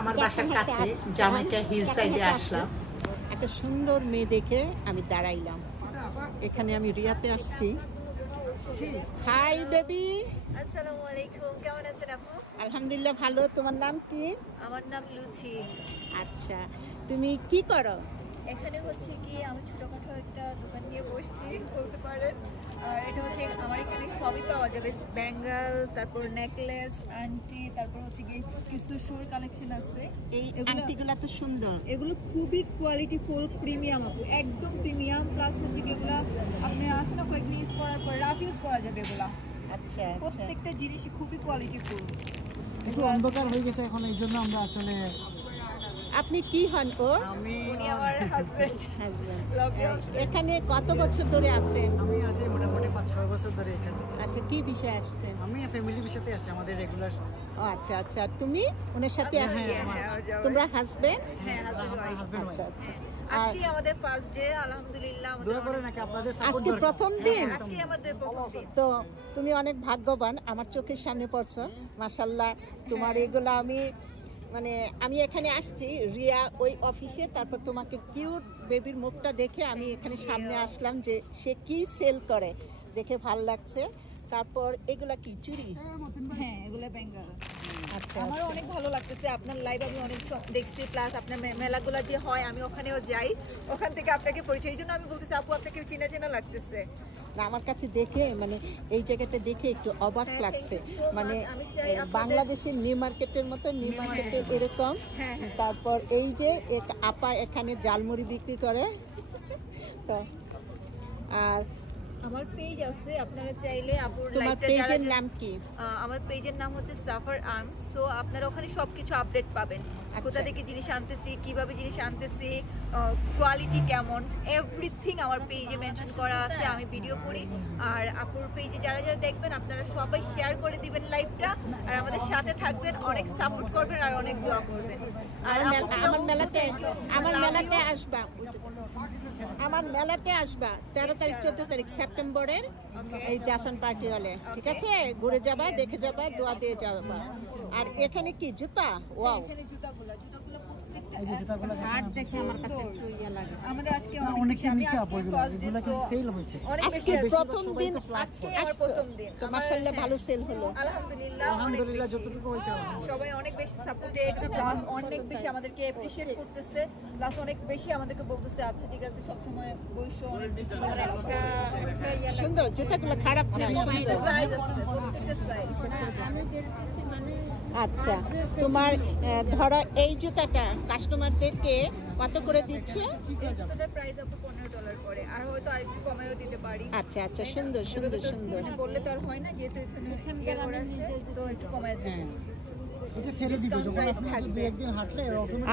আমার বাসার কাছে জামাইকা হিল সাইডে আসলাম। একটা সুন্দর মেয়ে দেখে আমি দাঁড়াইলাম। এখানে আমি রিয়াতে আসছি। হাই বেবি, আসসালামু আলাইকুম, কেমন আছেন আপু? আলহামদুলিল্লাহ ভালো। তোমার নাম কি? আমার নাম লুচি। আচ্ছা, তুমি কি করো? এখানে হচ্ছে কি আমি ছোটখাটো একটা দোকান নিয়ে বসছি বলতে পারেন। আর এটা হচ্ছে আমার এখানে সবই পাওয়া যাবে, ব্যাঙ্গেল, তারপর নেকলেস, আংটি, তারপর হচ্ছে কি কিছু শোর কালেকশন আছে। এই আংটিগুলো তো সুন্দর। এগুলো খুবই কোয়ালিটি ফুল, প্রিমিয়াম আপু, একদম প্রিমিয়াম। প্লাস হচ্ছে কি এগুলো আপনি আসে না কয়েকদিন ইউজ করার পর রাফ ইউজ করা যাবে এগুলা। আচ্ছা, প্রত্যেকটা জিনিসই খুবই কোয়ালিটি ফুল। একটু অন্ধকার হয়ে গেছে এখন, এই জন্য আমরা আসলে। আপনি কি হন ওর? উনি আমার হাজবেন্ড। এখানে কত বছর ধরে আছেন? আমি আছি মোটামুটি 5-6 বছর ধরে এখানে। আচ্ছা, কি বিষয়ে আসছেন? আমি ফ্যামিলির বিষয়তে আসছি, আমাদের রেগুলার। ও আচ্ছা আচ্ছা, তুমি ওনার সাথে আসছো? তোমরা হাজবেন্ড? হ্যাঁ, হাজবেন্ড আচ্ছা ওয়াইফ। আচ্ছা। আজকে আমাদের ফার্স্ট ডে, আলহামদুলিল্লাহ। দোয়া করে নাকি আপনাদের সাপোর্ট আজকে দরকার। প্রথম দিন? আজকে আমাদের প্রথম দিন। তো তুমি অনেক ভাগ্যবান, আমার চোখের সামনে পড়ছো, মাশাআল্লাহ। তোমার এগুলো আমি এখানে আসছি রিয়া ওই অফিসে, তারপর তোমাকে কিউট বেবির মুখটা দেখে আমি এখানে সামনে আসলাম যে সে কি সেল করে, দেখে ভালো লাগছে। তারপর এগুলা কি চুড়ি? হ্যাঁ, এগুলো বেঙ্গল। আচ্ছা, আমারও অনেক ভালো লাগতেছে, আপনার লাইভ আমি অনেক দেখছি, প্লাস আপনার মেলাগুলো যে হয় আমি ওখানেও যাই, ওখান থেকে আপনাকে পরিচয়, এই জন্য আমি বলতেছি আপু আপনাকে চেনা চেনা লাগতেছে। না, আমার কাছে দেখে এই জায়গাটা দেখে একটু অবাক লাগছে। বাংলাদেশের নিউ মার্কেটের মতো, নিউ মার্কেটে এরকম। তারপর এই যে এক আপা এখানে জালমুড়ি বিক্রি করে। তো আর আমার পেজ আছে, আপনারা চাইলে আপুর তোমার পেজের নাম কি? আমার পেজের নাম হচ্ছে সাফার আর্মস। সো আপনারা ওখানে সবকিছু আপডেট পাবেন, কোথা থেকে জিনিস আনতেছি, কিভাবে জিনিস আনতেছি, কোয়ালিটি কেমন, এভরিথিং আমার পেজে মেনশন করা আছে। আমি ভিডিও করি, আর আপুর পেজে যারা যারা দেখবেন আপনারা সবাই শেয়ার করে দিবেন লাইভটা, আর আমাদের সাথে থাকবেন, অনেক সাপোর্ট করবেন আর অনেক দোয়া করবেন। আর আমার মেলাতে আসবা, আমার মেলাতে আসবা 13 তারিখ 14 তারিখ সেপ্টেম্বরের, এই জাসন পার্টি হলে, ঠিক আছে? ঘুরে যাবা, দেখে যাবা, দোয়া দিয়ে যাবা। আর এখানে কি জুতা? ওয়াও, এখানে জুতাগুলো প্রত্যেকটা এই যে জুতাগুলো হাট দেখে আমার কাছে একটু ইয়া লাগে। আমাদের আজকে অনেকে নিচে আপু, এগুলো কি সেল হয়েছে? আজকে প্রথম দিন, আজকে আমার প্রথম দিন। তো মাশাআল্লাহ ভালো সেল হলো। আলহামদুলিল্লাহ যতটুকু হয়েছে সবাই অনেক বেশি সাপোর্টেড, প্লাস অনেক বেশি আমাদেরকে অ্যাপ্রিশিয়েট করতেছে, প্লাস অনেক বেশি আমাদেরকে বলতেছে আচ্ছা ঠিক আছে সবসময় বইসো, অনেক বেশি সুন্দর জুতাগুলো, খারাপ না, সুন্দর। সাইজ আছে, প্রত্যেকটা সাইজ। আচ্ছা, তোমার ধরো এই জুতাটা কাস্টমারদেরকে কত করে দিচ্ছ? জুতাটার প্রাইস আপু $15 করে, আর হয়তো আরেকটু কমেও দিতে পারি। আচ্ছা আচ্ছা, সুন্দর সুন্দর সুন্দর। বললে তো আর হয় না, যেহেতু এখানে ইয়ে করা আছে, তো একটু কমায় দিই। ছেড়ে দিবে যখন আপনি 2-1 দিন হাঁটলে।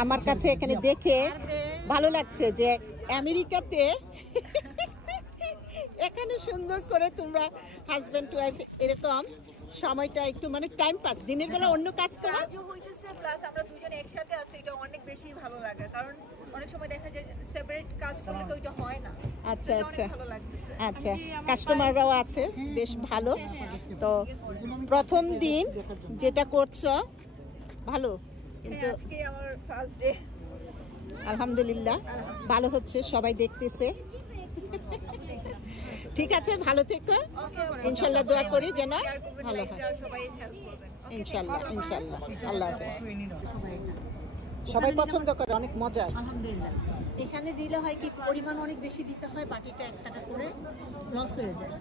আমার কাছে এখানে দেখে ভালো লাগছে যে আমেরিকাতে এখানে সুন্দর করে তোমরা হাজবেন্ড ওয়াইফ এরকম সময়টা একটু টাইম পাস, দিনের বেলা অন্য কাজ করা কাজও হইতেছে, প্লাস আমরা দুজনে একসাথে আছি, এটা অনেক বেশি ভালো লাগে। কারণ অনেক সময় দেখা যায় সেপারেট কাজ করলে তো এটা হয় না। আচ্ছা আচ্ছা ভালো লাগতেছে। আচ্ছা, কাস্টমাররাও আছে বেশ ভালো। তো প্রথম দিন যেটা করছো ভালো, কিন্তু আজকে আমার ফার্স্ট ডে, আলহামদুলিল্লাহ ভালো হচ্ছে, সবাই দেখতেছে। ঠিক আছে, ভালো থেকো, ইনশাল্লাহ দোয়া করি যেন ভালো হয়। সবাই হেল্প করবেন ইনশাল্লাহ ইনশাল্লাহ। আল্লাহ হাফেজ। সবাই পছন্দ করে, অনেক মজার। আলহামদুলিল্লাহ। এখানে দিলে হয় কি, পরিমাণ অনেক বেশি দিতে হয়, বাটিটা 1 টাকা করে লস হয়ে যায়।